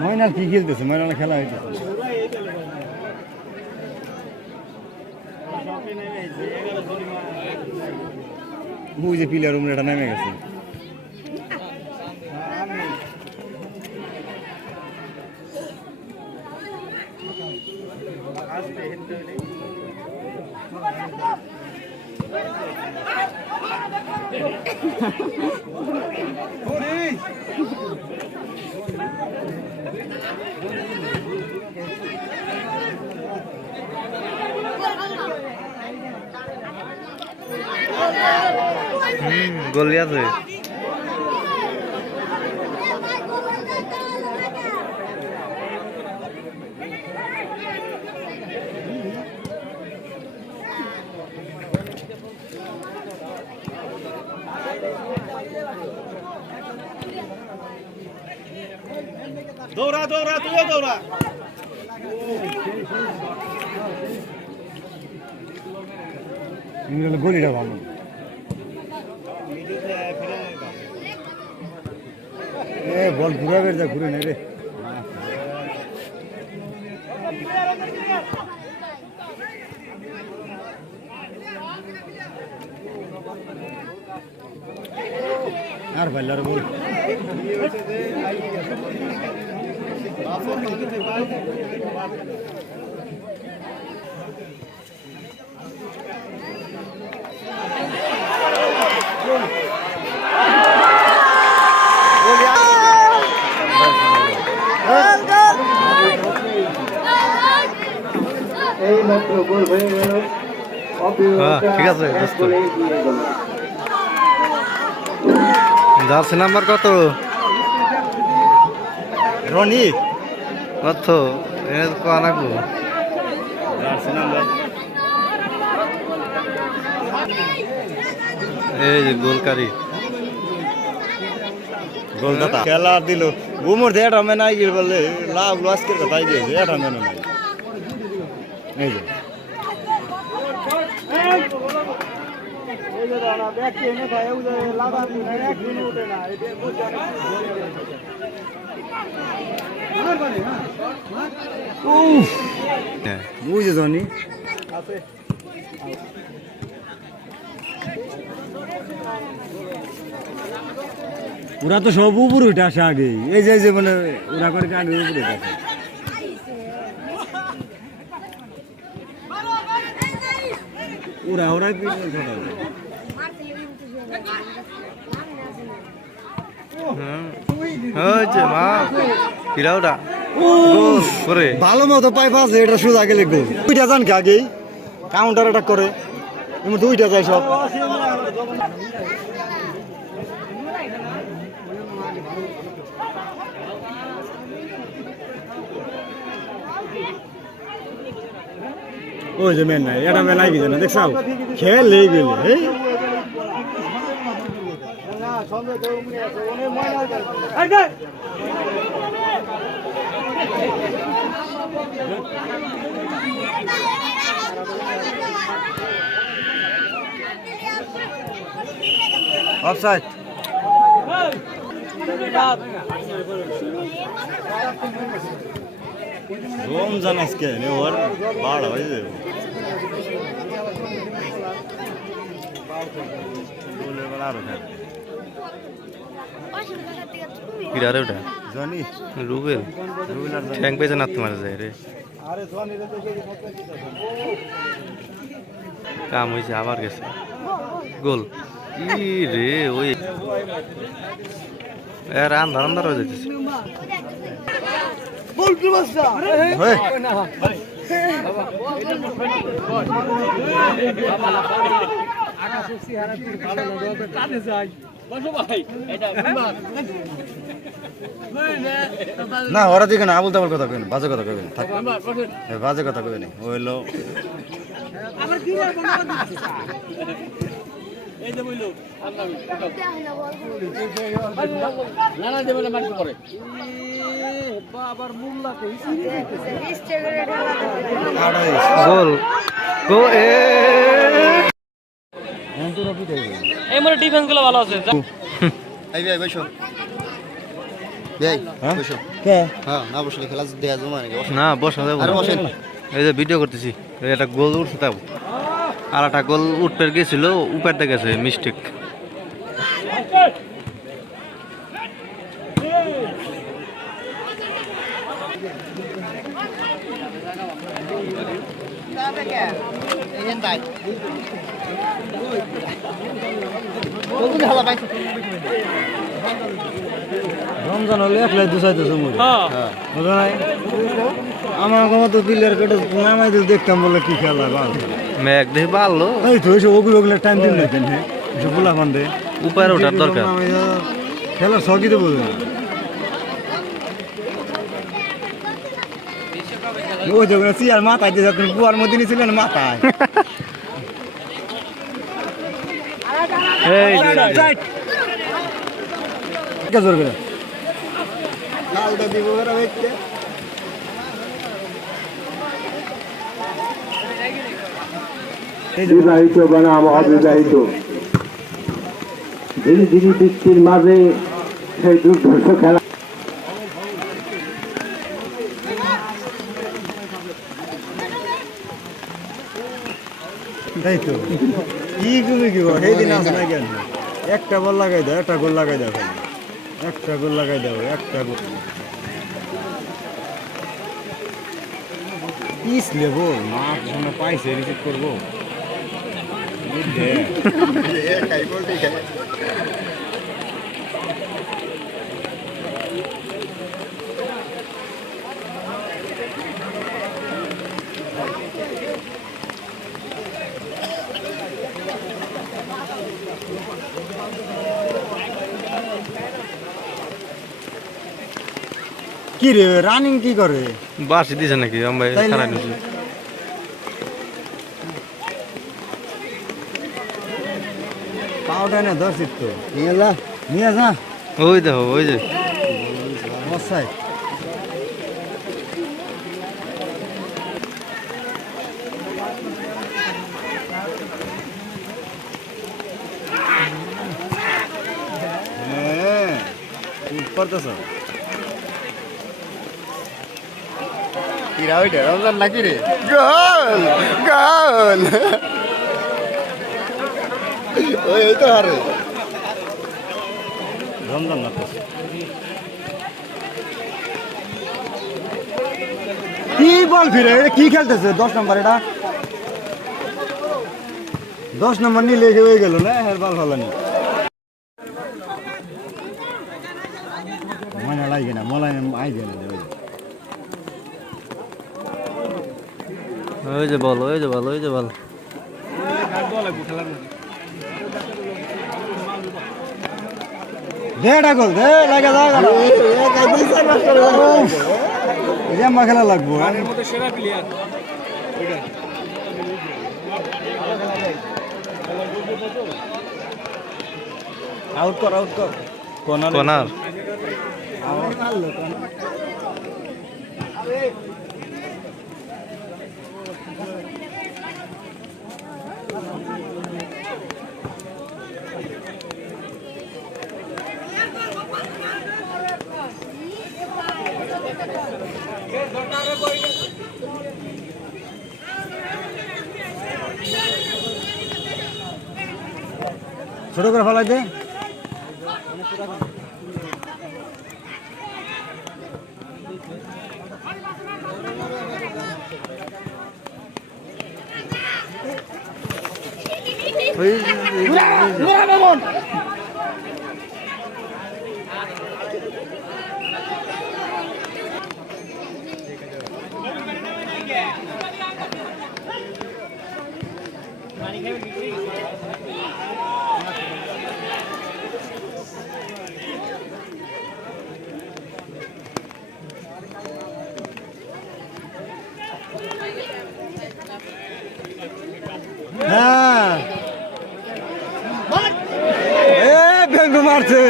ময়না কি খেলতেছে? ময়না খেলা হইতেছে। ওই যে পিলার উমরাটা নেমে গেছে। গোলি আছে। দৌড়া দৌড়া তুইও দৌড়া। গলিটা ভালো। বল ঘুরা বের যা ঘুরে নেই রে। আর ভাইলার বল ঠিক আছে জার্সি নাম্বার কত? রনি কত আনাকু জার্সি নাম্বার এই যে গোলকারী গোলদাতা খেলা দিল গুমর দে এটা মে নাই গিল বলে লাভ লস করে তাই দিয়েছে এটা মেনে নাই এই যে বুঝে জনি ওরা তো সব উপরে উঠে আসে আগে এই যে মানে ওরা করে আগে উপরে উঠে আসে ওরা ভালো মতো পাইপ আছে এটা সোজা গেলে গোল দুইটা জান কি আগেই কাউন্টার অ্যাটাক করে এমন দুইটা যায় সব ওই যে মেন নাই এটা মেন আইবি না দেখছাও খেল লেই গেল এই অফসাইড রমজান আজকে ওর বাড় হয়ে যাবে কিরারে ওটা জানি রুবেল ঠ্যাং পেয়েছে না তোমার যায় রে কাম হয়েছে আবার গেছে গোল ই রে ওই এর আন্ধার আন্ধার হয়ে যাচ্ছে না ওরা দিকে না আবুল তাবুল কথা কইনি বাজে কথা কইবেন বাজে কথা কইবেন ও হলো এই যে বইলো নানা দেবে না মাটি করে বাবার মুল্লাকে গোল গো এ এই মনে ডিফেন্স গুলো ভালো আছে এই ভাই বসো ভাই বসো কে হ্যাঁ না বসলে খেলা দেয়া জমা নাকি না বসা যাবো আরে বসেন এই যে ভিডিও করতেছি এই একটা গোল উঠছে তাও আর একটা গোল উঠতে গেছিল উপারতে গেছে মিস্টেক রমজান হলে একলাই দুসাইতেছে মুড়ি বুঝো নাই আমার তো দিলের কেটে নামাই দিল দেখতাম বলে কি খেলা ভালো ম্যাক দেখে ভালো এই তো এসব ওগুলো ওগুলো টাইম দিন না কেন এসব বলা ফান্দে উপার ওঠার দরকার খেলার শখই তো বোঝে না ওই তো চেয়ার মাথায় দিয়ে আপনি কুয়ার মধ্যে নিয়েছিলেন মাথায় এই জোর করে লালটা দিব ওরা দেখতে বিবাহিত বনাম অবিবাহিত ধীরে ধীরে বৃষ্টির মাঝে সেই দুর্ধর্ষ খেলা তাই তো কি তুমি কি বল সেই দিন আসে না কেন একটা গোল লাগাই দাও একটা গোল লাগাই দাও একটা গোল লাগাই দাও একটা গোল পিস লেবো মাছ শোনা পাইছে রিসিভ করবো কি রে রানিং কি করে বাসি দিছে নাকি আমরা তাই না? খারাপ নিছি পাউডার না ধরছিস তো নিয়ে যা ওই দেখো ওই যে মশাই হ্যাঁ করতেছ কিরা ওইটা রমজান নাকি রে গোল গোল ওই এই তো আরে রমজান না তো কি বল ফিরে কি খেলতেছে 10 নম্বর এটা 10 নম্বর নিয়ে লেগে হয়ে গেল না হের বল ভালো নি মনে লাগে না মলাই আই গেল ওই যে বল ওই যে বল ওই যে বল দেড়া গোল দে লাগা লাগা রেম্মা খেলা লাগবো সেরা প্লেয়ার আউট কর কোনার ছোট করে ফেলাই দে হ্যাঁ এ বেঙ্গু মারছে